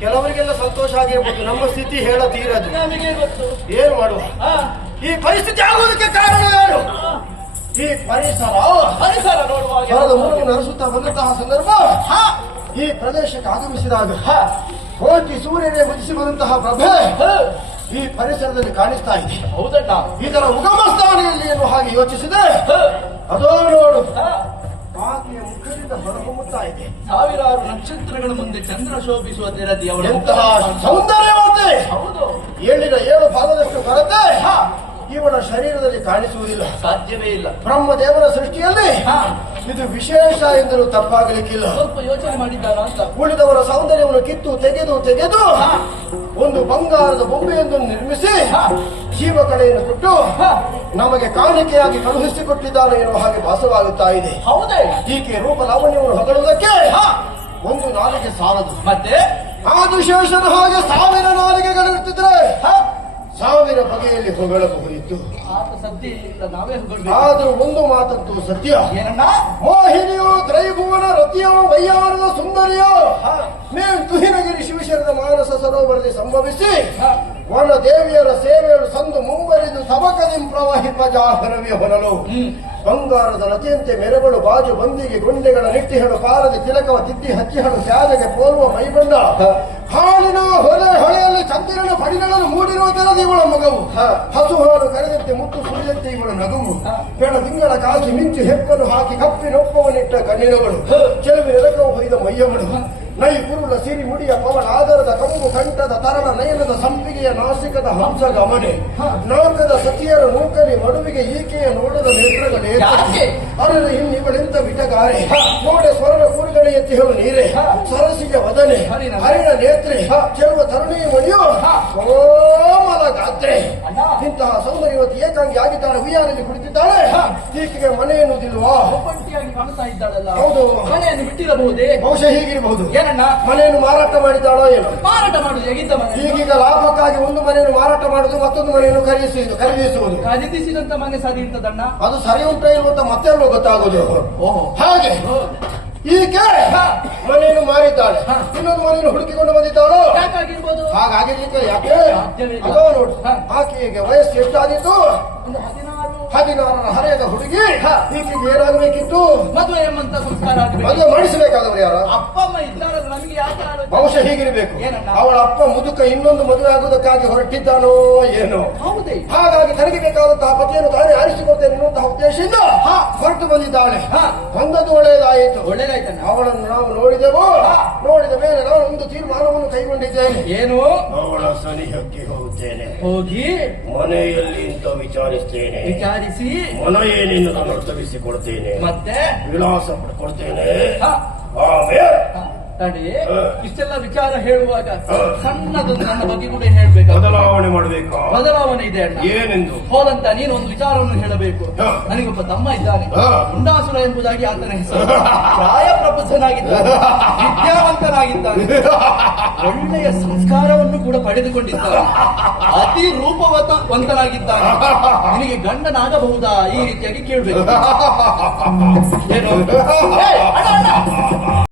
ಕೆಲವರಿಗೆಲ್ಲ ಸಂತೋಷ ಆಗಿರ್ಬೋದು, ನಮ್ಮ ಸ್ಥಿತಿ ಹೇಳ ತೀರದು. ಏನು ಮಾಡುವ? ಈ ಪರಿಸ್ಥಿತಿ ಆಗುವುದಕ್ಕೆ ಕಾರಣ ಏನು? ಈ ಪರಿಸರ ನಡೆಸುತ್ತಾ ಬಂದಂತಹ ಸಂದರ್ಭ, ಈ ಪ್ರದೇಶಕ್ಕೆ ಆಗಮಿಸಿದಾಗ ಕೋಟಿ ಸೂರ್ಯನೇ ಉದಿಸಿ ಬಂದಂತಹ ಪ್ರಭೆ ಈ ಪರಿಸರದಲ್ಲಿ ಕಾಣಿಸ್ತಾ ಇದೆ. ಹೌದಣ್ಣ, ಇದರ ಉಗಮ ಸ್ಥಾನಿಯಲ್ಲಿ ಏನು ಹಾಗೆ ಯೋಚಿಸಿದೆ, ಅದೋ ನೋಡು ಆಕೆಯ ಮುಖದಿಂದ ಹೊರಹೊಮ್ಮುತ್ತಾ ಇದೆ. ಸಾವಿರಾರು ನಕ್ಷತ್ರಗಳ ಮುಂದೆ ಚಂದ್ರ ಶೋಭಿಸುವ ತೆರದಿ ಅವಳ ಎಂತಹ ಸೌಂದರ್ಯವಂತೆ. ಹೌದು, 7 ಭಾಗದಷ್ಟು ಕೊರತೆ ಇವಳ ಶರೀರದಲ್ಲಿ ಕಾಣಿಸುವುದಿಲ್ಲ, ಸಾಧ್ಯವೇ ಇಲ್ಲ. ಬ್ರಹ್ಮದೇವರ ಸೃಷ್ಟಿಯಲ್ಲಿ ಇದು ವಿಶೇಷ ಎಂದರೂ ತಪ್ಪಾಗಲಿಕ್ಕಿಲ್ಲ. ಸ್ವಲ್ಪ ಯೋಚನೆ ಮಾಡಿದ್ದಾನ ಅಂತ. ಉಳಿದವರ ಸೌಂದರ್ಯವನ್ನು ಕಿತ್ತು ತೆಗೆದು ಒಂದು ಬಂಗಾರದ ಬೊಂಬೆಯೊಂದನ್ನು ನಿರ್ಮಿಸಿ ಜೀವ ಕಳೆಯನ್ನು ಕೊಟ್ಟು ನಮಗೆ ಕಾಣಿಕೆಯಾಗಿ ಕಳುಹಿಸಿಕೊಟ್ಟಿದ್ದಾನೆ ಎನ್ನುವ ಹಾಗೆ ಭಾಸವಾಗುತ್ತಾ ಇದೆ. ಹೌದೇ? ಈಕೆ ರೂಪ ಲಾವಣ್ಯವನ್ನು ಹೊಗಳುವುದಕ್ಕೆ ಒಂದು ನಾಲಿಗೆ ಸಾಲದು. ಮತ್ತೆ ಆದಿಶೇಷನ ಹಾಗೆ 1000 ನಾಲಿಗೆಗಳಿರ್ತಿದ್ರೆ 1000 ಬಗೆಯಲ್ಲಿ ಹೊಗಳಬಹುದಿತ್ತು. ಆದ್ರೂ ಒಂದು ಮಾತಂತೂ ಸತ್ಯ. ಏನಣ್ಣ? ಮೋಹಿನಿಯೋ ತ್ರೈಭುವನ ರತಿಯೋ ವೈಯಾರದ ಸುಂದರಿಯೋ ಮೇಲ್ ತುಹಿನಗಿರಿ ಶಿವಶರದ ಮಾನಸ ಸರೋವರದಲ್ಲಿ ಸಂಭವಿಸಿ ವನ ದೇವಿಯರ ಸೇವೆಯನ್ನು ಸಂದು ಮುಂಬರಿದು ಸಬಕದಿಂ ಪ್ರವಹಿಪ ಜಾಹರವಿ ಹೊನಲು ಬಂಗಾರದ ಲತೆಯಂತೆ ಮೆರಗಳು ಬಾಜು ಬಂದಿಗೆ ಗುಂಡೆಗಳ ನೆಟ್ಟಿಹಳು ಪಾರದೆ ತಿಲಕವ ತಿದ್ದಿ ಹಚ್ಚಿಹಳು ಸ್ಯಾದೆಗೆ ಪೋಲುವ ಮೈಬಣ್ಣ ಹಾಲಿನ ಹೊಳೆಯಲ್ಲಿ ಚಂದಿರನ ಪಡಿಗಳನ್ನು ಮೂಡಿರುವ ತೆರದಿ ಇವಳ ಮಗವು ಹಸು ಹಾಲು ಕರೆದಂತೆ ಮುತ್ತು ಸುಳಿದಂತೆ ಇವಳ ನಗುವು ಬೆಳ ತಿಂಗಳ ಕಾಸಿ ಮಿಂಚು ಹೆಪ್ಪನ್ನು ಹಾಕಿ ಕಪ್ಪಿನೊಪ್ಪವನ್ನಿಟ್ಟ ಕಣ್ಣಿನಗಳು ಚೆಲುವಿನ ರಕವು ಹೊಯ್ದ ಮೈಯವಳು ನೈ ಕುರುಳ ಸಿರಿ ಮುಡಿಯ ಪವನ ಆಧಾರದ ಕಂಬು ಕಂಠದ ತರಳ ನಯನದ ಸಂಪಿಗೆಯ ನಾಸಿಕದ ಹಂಸ ಗಮನೆ ನಾಲ್ಕದ ಸತಿಯರ ನೂಕಲಿ ಮಡುವಿಗೆ ಈಕೆಯ ನೋಡದ ನೇತ್ರಗಳೇ ಅರರ ಇನ್ನಿವಳೆಂತ ಬಿಟಗಾರೆ ನೋಡೆ ಸ್ವರನ ಕೂರುಗಣೆ ಎತ್ತಿಹಳು ನೀರೆ ಸರಸಿಗೆ ವದನೆ ಹರಿಣ ನೇತ್ರೆ ಚೆಲುವ ತರುಣಿ ಮಣಿಯೋ ಕೋಮಲ ಗಾತ್ರೆ ಇಂತಹ ಸೌಂದರ್ಯವತಿ ಏಕಾಂಗಿ ಆಗಿದ್ದಾಳೆ ಉಯ್ಯಾರಲ್ಲಿ ಕುಳಿತಿದ್ದಾಳೆ ಈಕೆಗೆ ಮನೆ ಎನ್ನುವುದಿಲ್ವಾ ಒಬ್ಬಂಟಿಯಾಗಿ ಕಾಣ್ತಾ ಇದ್ದಾಳಲ್ಲ ಹೌದು ಮನೆಯನ್ನು ಬಿಟ್ಟಿರಬಹುದೇ ಬಹುಶಃ ಹೀಗಿರಬಹುದು ಏನಣ್ಣ ಮನೆಯನ್ನು ಮಾರಾಟ ಮಾಡಿದ್ದಾಳೋ ಏನೋ ಮಾರಾಟ ಮಾಡುದು ಹೇಗಿದ್ದ ಮನೆ ಈಗೀಗ ಲಾಭಕ್ಕಾಗಿ ಒಂದು ಮನೆಯನ್ನು ಮಾರಾಟ ಮಾಡುದು ಮತ್ತೊಂದು ಮನೆಯನ್ನು ಖರೀದಿಸುವುದು ಖರೀದಿಸಿದಂತ ಮನೆ ಸರಿ ಇರ್ತದಣ್ಣ ಅದು ಸರಿ ಉಂಟಾ ಇಲ್ವಂತ ಮತ್ತೆಲ್ಲೋ ಗೊತ್ತಾಗುದು ಓಹೋ ಹಾಗೆ ಈಕೆ ಮನೆಯನ್ನು ಮಾರಿದ್ದಾಳೆ ಇನ್ನೊಂದು ಮನೆಯನ್ನು ಹುಡುಕಿಕೊಂಡು ಬಂದಿದ್ದಾಳೋ ಯಾಕಾಗಿರ್ಬೋದು ಹಾಗಾಗಿರ್ಲಿಕ್ಕೆ ಯಾಕೆ ಸಾಧ್ಯವಿಲ್ಲ. ಅದೋ ನೋಡು ಆಕೆಗೆ ವಯಸ್ಸು ಎಷ್ಟಾದಿತ್ತು ಒಂದು 16 16ರ ಹರೆಯದ ಹುಡುಗಿ ಈಕೆಗೆ ಏನಾಗಬೇಕಿತ್ತು ಮದುವೆ ಎಂಬಂತ ಸಂಸ್ಕಾರ ಆಗ್ಬೇಕು ಮದುವೆ ಮಾಡಿಸಬೇಕಾದವರು ಯಾರು ಅಪ್ಪ ಅಮ್ಮ ಇದ್ದಾರಲ್ಲ ನಮಗೆ ಯಾಕೆ ಆಲೋಚನೆ? ಬಹುಶಃ ಹೀಗಿರಬೇಕು ಏನಣ್ಣ? ಅವಳ ಅಪ್ಪ ಮುದುಕ ಇನ್ನೊಂದು ಮದುವೆ ಆಗುವುದಕ್ಕಾಗಿ ಹೊರಟಿದ್ದಾನೋ ಏನೋ ಹೌದೇ ಹಾಗಾಗಿ ತನಗೆ ಬೇಕಾದಂತಹ ಪತಿಯನ್ನು ತಾನೇ ಆರಿಸಿಕೊಡ್ತೇನೆ ಎನ್ನುವಂತಹ ಉದ್ದೇಶದಿಂದ ಹೊರಟು ಬಂದಿದ್ದಾಳೆ ಬಂದದ್ದು ಒಳ್ಳೆಯದಾಯಿತು ಒಳ್ಳೇದಾಯ್ತಣ್ಣ ಅವಳನ್ನು ನಾವು ನೋಡಿದೆವು ನೋಡಿದ ಮೇಲೆ ನಾನು ಒಂದು ತೀರ್ಮಾನವನ್ನು ಕೈಗೊಂಡಿದ್ದೇನೆ ಏನು ಅವಳ ಸನಿಹಕ್ಕೆ ಹೋಗುತ್ತೇನೆ ಹೋಗಿ ಮನೆಯಲ್ಲಿ ಅಂತ ವಿಚಾರಿಸ್ತೇನೆ ವಿಚಾರಿಸಿ ಮನ ಏನೇನು ನಾನು ಅರ್ಥವಿಸಿಕೊಡ್ತೇನೆ ಮತ್ತೆ ವಿಳಾಸ ಪಡ್ಕೊಡ್ತೇನೆ ಹ, ಆಮೇಲೆ ತಡಿ ಇಷ್ಟೆಲ್ಲ ವಿಚಾರ ಹೇಳುವಾಗ ಸಣ್ಣದೊಂದು ನನ್ನ ಬಗ್ಗೆ ಕೂಡ ಹೇಳ್ಬೇಕು ಬದಲಾವಣೆ ಮಾಡಬೇಕಾ ಬದಲಾವಣೆ ಇದೆ ಅಣ್ಣ ಏನೆಂದು ಹೋದಂತ ನೀನು ಒಂದು ವಿಚಾರವನ್ನು ಹೇಳಬೇಕು ಹ. ನನಗೊಬ್ಬ ತಮ್ಮ ಇದ್ದಾನೆ ಹ. ಉಂಡಾಸುರ ಎಂಬುದಾಗಿ ಆತನ ಹೆಸರು ಪ್ರಾಯ ಪ್ರಬುದ್ಧನಾಗಿದ್ದಾನೆ ವಿದ್ಯಾವಂತನಾಗಿದ್ದಾನೆ ಒಳ್ಳೆಯ ಸಂಸ್ಕಾರವನ್ನು ಕೂಡ ಪಡೆದುಕೊಂಡಿದ್ದಾನೆ ಅತಿ ರೂಪವಂತನಾಗಿದ್ದಾನೆ ನಿನಗೆ ಗಂಡನಾಗಬಹುದಾ ಈ ರೀತಿಯಾಗಿ ಕೇಳ್ಬೇಕು ಏನು ಏ, ಅಣ್ಣ, ಅಣ್ಣ.